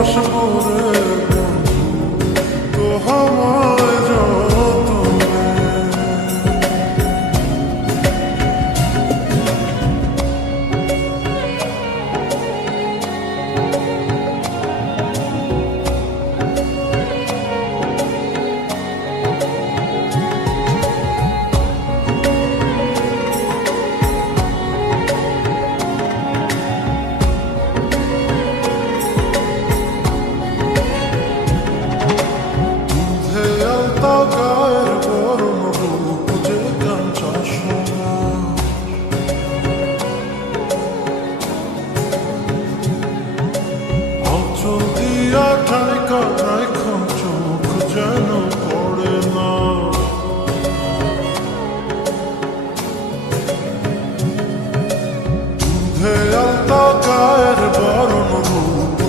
বসবো তো আমার है अल्लाह का एहबार मरूम